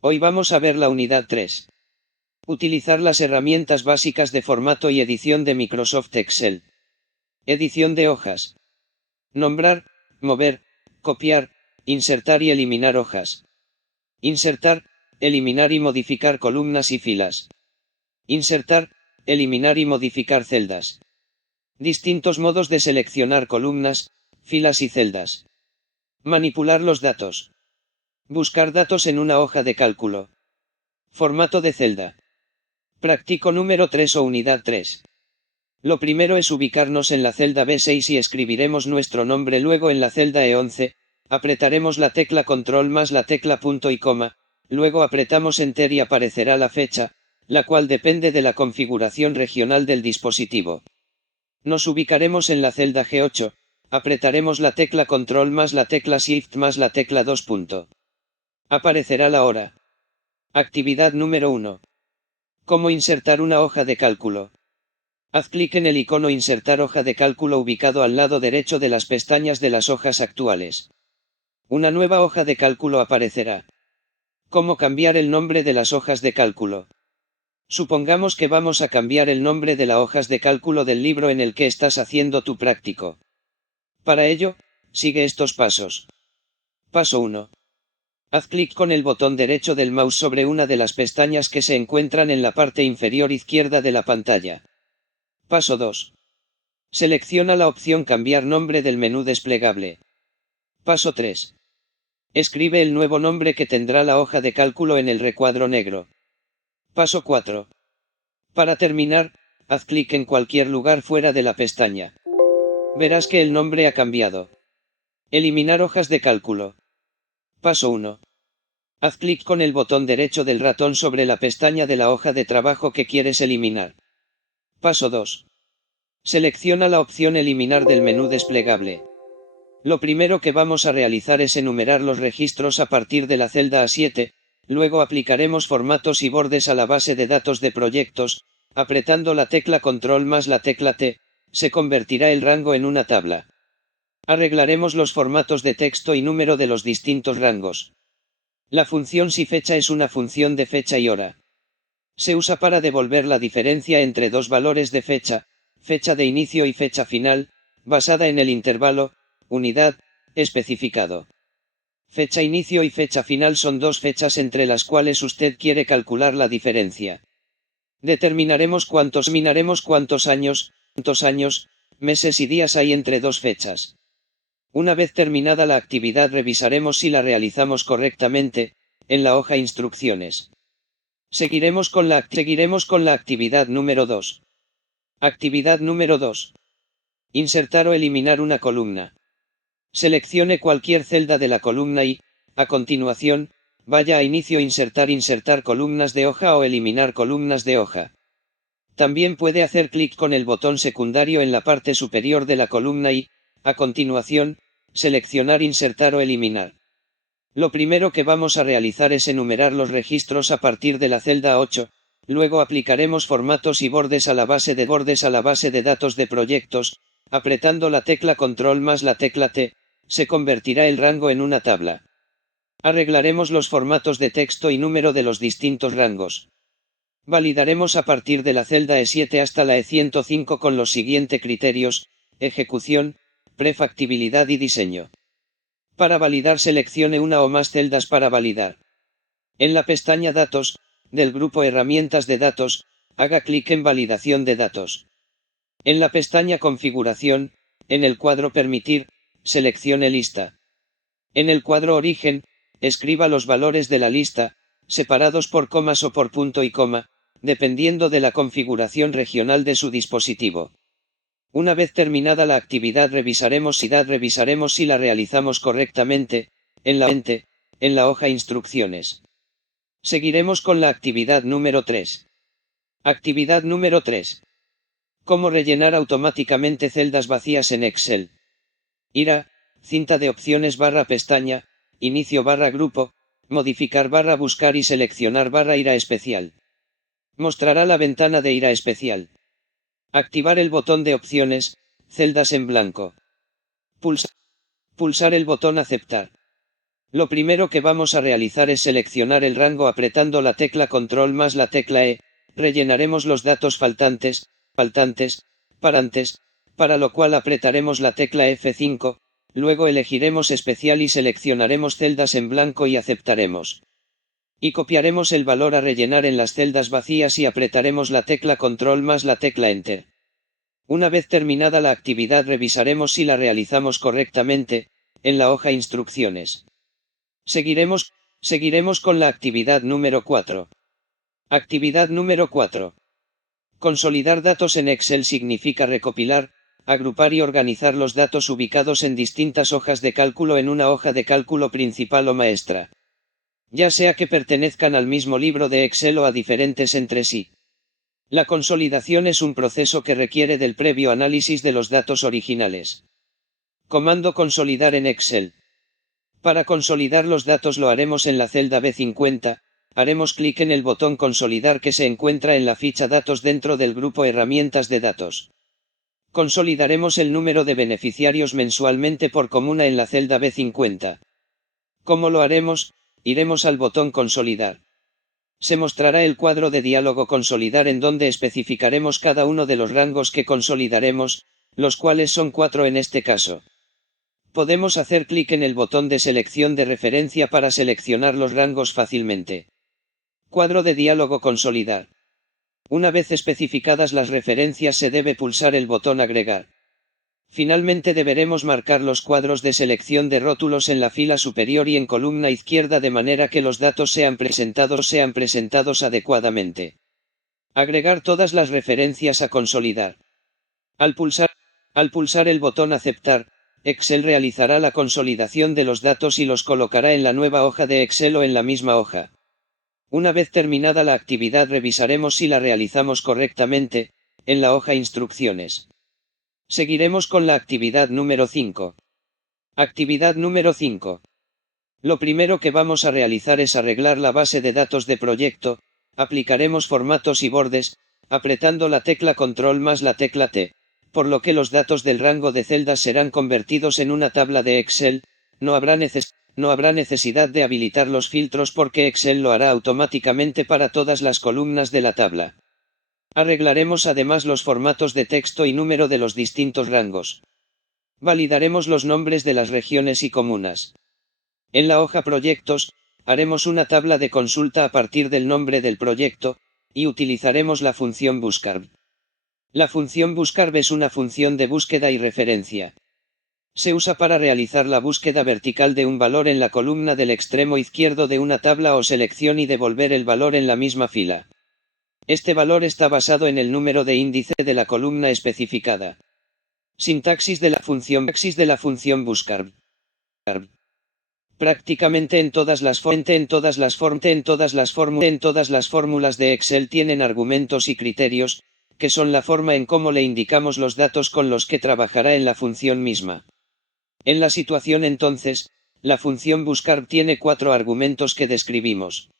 Hoy vamos a ver la unidad 3. Utilizar las herramientas básicas de formato y edición de Microsoft Excel. Edición de hojas. Nombrar, mover, copiar, insertar y eliminar hojas. Insertar, eliminar y modificar columnas y filas. Insertar, eliminar y modificar celdas. Distintos modos de seleccionar columnas, filas y celdas. Manipular los datos. Buscar datos en una hoja de cálculo. Formato de celda. Práctico número 3 o unidad 3. Lo primero es ubicarnos en la celda B6 y escribiremos nuestro nombre. Luego en la celda E11, apretaremos la tecla control más la tecla punto y coma, luego apretamos enter y aparecerá la fecha, la cual depende de la configuración regional del dispositivo. Nos ubicaremos en la celda G8, apretaremos la tecla control más la tecla shift más la tecla 2. Aparecerá la hora. Actividad número 1. ¿Cómo insertar una hoja de cálculo? Haz clic en el icono Insertar hoja de cálculo ubicado al lado derecho de las pestañas de las hojas actuales. Una nueva hoja de cálculo aparecerá. ¿Cómo cambiar el nombre de las hojas de cálculo? Supongamos que vamos a cambiar el nombre de las hojas de cálculo del libro en el que estás haciendo tu práctico. Para ello, sigue estos pasos. Paso 1. Haz clic con el botón derecho del mouse sobre una de las pestañas que se encuentran en la parte inferior izquierda de la pantalla. Paso 2. Selecciona la opción Cambiar nombre del menú desplegable. Paso 3. Escribe el nuevo nombre que tendrá la hoja de cálculo en el recuadro negro. Paso 4. Para terminar, haz clic en cualquier lugar fuera de la pestaña. Verás que el nombre ha cambiado. Eliminar hojas de cálculo. Paso 1. Haz clic con el botón derecho del ratón sobre la pestaña de la hoja de trabajo que quieres eliminar. Paso 2. Selecciona la opción Eliminar del menú desplegable. Lo primero que vamos a realizar es enumerar los registros a partir de la celda A7, luego aplicaremos formatos y bordes a la base de datos de proyectos, apretando la tecla Control más la tecla T, se convertirá el rango en una tabla. Arreglaremos los formatos de texto y número de los distintos rangos. La función SiFecha es una función de fecha y hora. Se usa para devolver la diferencia entre dos valores de fecha, fecha de inicio y fecha final, basada en el intervalo, unidad, especificado. Fecha inicio y fecha final son dos fechas entre las cuales usted quiere calcular la diferencia. Determinaremos cuántos años, meses y días hay entre dos fechas. Una vez terminada la actividad revisaremos si la realizamos correctamente, en la hoja Instrucciones. Seguiremos con la actividad número 2. Actividad número 2. Insertar o eliminar una columna. Seleccione cualquier celda de la columna y, a continuación, vaya a Inicio Insertar columnas de hoja o eliminar columnas de hoja. También puede hacer clic con el botón secundario en la parte superior de la columna y, a continuación, seleccionar Insertar o eliminar. Lo primero que vamos a realizar es enumerar los registros a partir de la celda 8, luego aplicaremos formatos y bordes a la base de datos de proyectos, apretando la tecla Control más la tecla T, se convertirá el rango en una tabla. Arreglaremos los formatos de texto y número de los distintos rangos. Validaremos a partir de la celda E7 hasta la E105 con los siguientes criterios: ejecución, prefactibilidad y diseño. Para validar seleccione una o más celdas para validar. En la pestaña Datos, del grupo Herramientas de datos, haga clic en Validación de datos. En la pestaña Configuración, en el cuadro Permitir, seleccione Lista. En el cuadro Origen, escriba los valores de la lista, separados por comas o por punto y coma, dependiendo de la configuración regional de su dispositivo. Una vez terminada la actividad revisaremos si la realizamos correctamente, en la hoja Instrucciones. Seguiremos con la actividad número 3. Actividad número 3. ¿Cómo rellenar automáticamente celdas vacías en Excel? Ir a, cinta de opciones pestaña, inicio grupo, modificar buscar y seleccionar ir a especial. Mostrará la ventana de ir a especial. Activar el botón de opciones, celdas en blanco. Pulsar el botón Aceptar. Lo primero que vamos a realizar es seleccionar el rango apretando la tecla Control más la tecla E, rellenaremos los datos faltantes, parantes, para lo cual apretaremos la tecla F5, luego elegiremos especial y seleccionaremos celdas en blanco y aceptaremos. Y copiaremos el valor a rellenar en las celdas vacías y apretaremos la tecla Control más la tecla Enter. Una vez terminada la actividad revisaremos si la realizamos correctamente, en la hoja Instrucciones. Seguiremos con la actividad número 4. Actividad número 4. Consolidar datos en Excel significa recopilar, agrupar y organizar los datos ubicados en distintas hojas de cálculo en una hoja de cálculo principal o maestra. Ya sea que pertenezcan al mismo libro de Excel o a diferentes entre sí. La consolidación es un proceso que requiere del previo análisis de los datos originales. Comando consolidar en Excel. Para consolidar los datos lo haremos en la celda B50, haremos clic en el botón consolidar que se encuentra en la ficha datos dentro del grupo herramientas de datos. Consolidaremos el número de beneficiarios mensualmente por comuna en la celda B50. ¿Cómo lo haremos? Iremos al botón consolidar. Se mostrará el cuadro de diálogo consolidar en donde especificaremos cada uno de los rangos que consolidaremos, los cuales son 4 en este caso. Podemos hacer clic en el botón de selección de referencia para seleccionar los rangos fácilmente. Cuadro de diálogo consolidar. Una vez especificadas las referencias se debe pulsar el botón agregar. Finalmente deberemos marcar los cuadros de selección de rótulos en la fila superior y en columna izquierda de manera que los datos sean presentados adecuadamente. Agregar todas las referencias a consolidar. Al pulsar el botón aceptar, Excel realizará la consolidación de los datos y los colocará en la nueva hoja de Excel o en la misma hoja. Una vez terminada la actividad revisaremos si la realizamos correctamente, en la hoja Instrucciones. Seguiremos con la actividad número 5. Actividad número 5. Lo primero que vamos a realizar es arreglar la base de datos de proyecto, aplicaremos formatos y bordes, apretando la tecla Control más la tecla T, por lo que los datos del rango de celdas serán convertidos en una tabla de Excel, no habrá necesidad de habilitar los filtros porque Excel lo hará automáticamente para todas las columnas de la tabla. Arreglaremos además los formatos de texto y número de los distintos rangos. Validaremos los nombres de las regiones y comunas. En la hoja Proyectos, haremos una tabla de consulta a partir del nombre del proyecto, y utilizaremos la función buscar. La función buscar es una función de búsqueda y referencia. Se usa para realizar la búsqueda vertical de un valor en la columna del extremo izquierdo de una tabla o selección y devolver el valor en la misma fila. Este valor está basado en el número de índice de la columna especificada. Sintaxis de la función buscar. Prácticamente en todas las fórmulas de Excel tienen argumentos y criterios, que son la forma en cómo le indicamos los datos con los que trabajará en la función misma. En la situación entonces, la función buscar tiene 4 argumentos que describimos.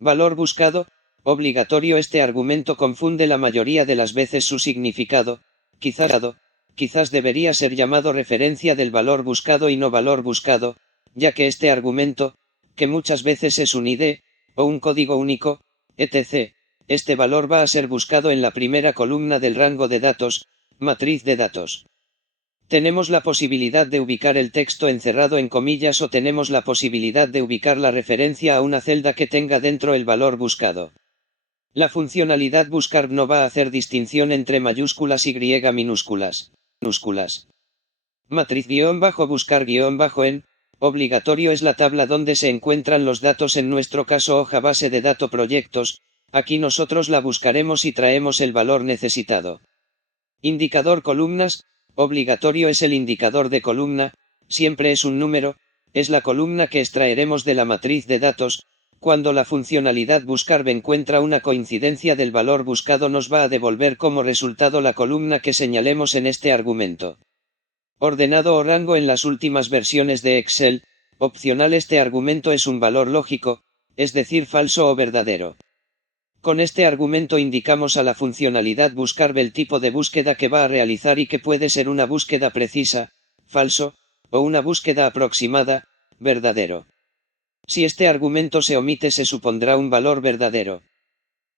Valor buscado, obligatorio. Este argumento confunde la mayoría de las veces su significado, quizás debería ser llamado referencia del valor buscado y no valor buscado, ya que este argumento, que muchas veces es un ID, o un código único, etc., este valor va a ser buscado en la primera columna del rango de datos, matriz de datos. Tenemos la posibilidad de ubicar el texto encerrado en comillas o tenemos la posibilidad de ubicar la referencia a una celda que tenga dentro el valor buscado. La funcionalidad buscar no va a hacer distinción entre mayúsculas y minúsculas. Matriz-buscar-en, obligatorio es la tabla donde se encuentran los datos en nuestro caso hoja base de datos proyectos, aquí nosotros la buscaremos y traemos el valor necesitado. Indicador columnas, obligatorio es el indicador de columna, siempre es un número, es la columna que extraeremos de la matriz de datos, cuando la funcionalidad buscar encuentra una coincidencia del valor buscado nos va a devolver como resultado la columna que señalemos en este argumento. Ordenado o rango en las últimas versiones de Excel, opcional. Este argumento es un valor lógico, es decir falso o verdadero. Con este argumento indicamos a la funcionalidad buscar el tipo de búsqueda que va a realizar y que puede ser una búsqueda precisa, falso, o una búsqueda aproximada, verdadero. Si este argumento se omite se supondrá un valor verdadero.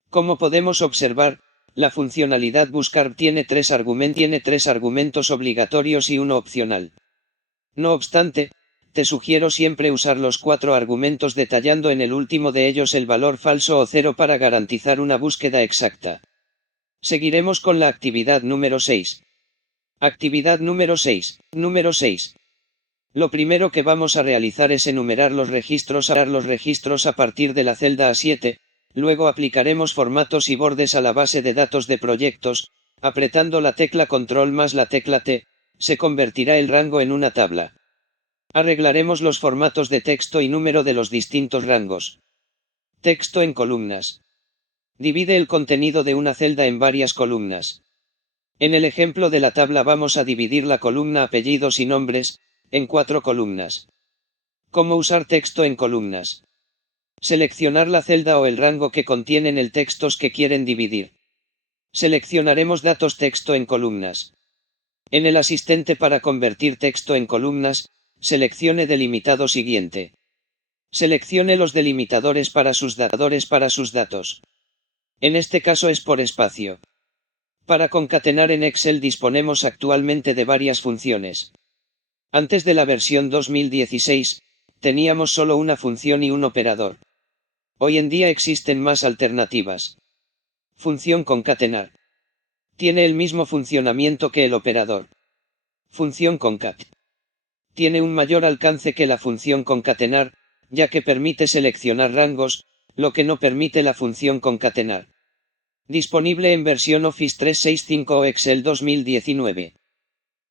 Como podemos observar, la funcionalidad buscar tiene tres argumentos obligatorios y uno opcional. No obstante, te sugiero siempre usar los 4 argumentos detallando en el último de ellos el valor falso o cero para garantizar una búsqueda exacta. Seguiremos con la actividad número 6. Actividad número 6. Número 6. Lo primero que vamos a realizar es enumerar los registros a partir de la celda A7, luego aplicaremos formatos y bordes a la base de datos de proyectos, apretando la tecla control más la tecla T, se convertirá el rango en una tabla. Arreglaremos los formatos de texto y número de los distintos rangos. Texto en columnas. Divide el contenido de una celda en varias columnas. En el ejemplo de la tabla vamos a dividir la columna apellidos y nombres, en 4 columnas. ¿Cómo usar texto en columnas? Seleccionar la celda o el rango que contienen el textos que quieren dividir. Seleccionaremos datos texto en columnas. En el asistente para convertir texto en columnas, seleccione delimitado siguiente. Seleccione los delimitadores para sus datos. En este caso es por espacio. Para concatenar en Excel disponemos actualmente de varias funciones. Antes de la versión 2016, teníamos solo una función y un operador. Hoy en día existen más alternativas. Función concatenar. Tiene el mismo funcionamiento que el operador. Función concat. Tiene un mayor alcance que la función concatenar, ya que permite seleccionar rangos, lo que no permite la función concatenar. Disponible en versión Office 365 o Excel 2019.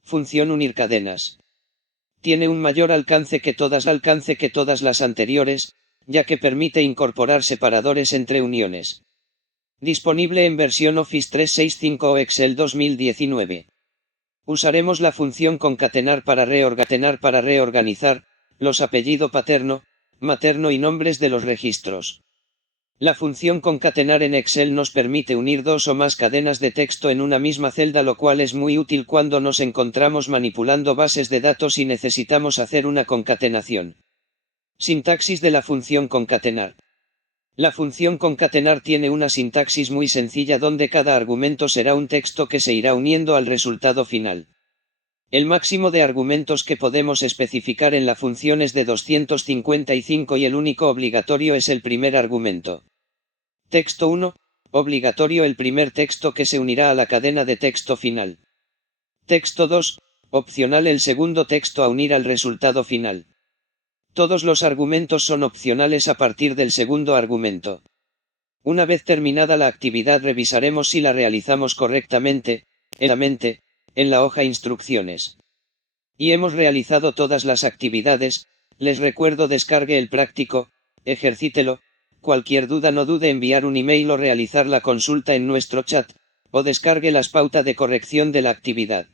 Función unir cadenas. Tiene un mayor alcance que todas las anteriores, ya que permite incorporar separadores entre uniones. Disponible en versión Office 365 o Excel 2019. Usaremos la función concatenar para reorganizar los apellido paterno, materno y nombres de los registros. La función concatenar en Excel nos permite unir 2 o más cadenas de texto en una misma celda, lo cual es muy útil cuando nos encontramos manipulando bases de datos y necesitamos hacer una concatenación. Sintaxis de la función concatenar. La función concatenar tiene una sintaxis muy sencilla donde cada argumento será un texto que se irá uniendo al resultado final. El máximo de argumentos que podemos especificar en la función es de 255 y el único obligatorio es el primer argumento. Texto 1, obligatorio el primer texto que se unirá a la cadena de texto final. Texto 2, opcional el segundo texto a unir al resultado final. Todos los argumentos son opcionales a partir del segundo argumento. Una vez terminada la actividad revisaremos si la realizamos correctamente, en la hoja instrucciones. Y hemos realizado todas las actividades, les recuerdo descargue el práctico, ejercítelo, cualquier duda no dude enviar un email o realizar la consulta en nuestro chat, o descargue las pautas de corrección de la actividad.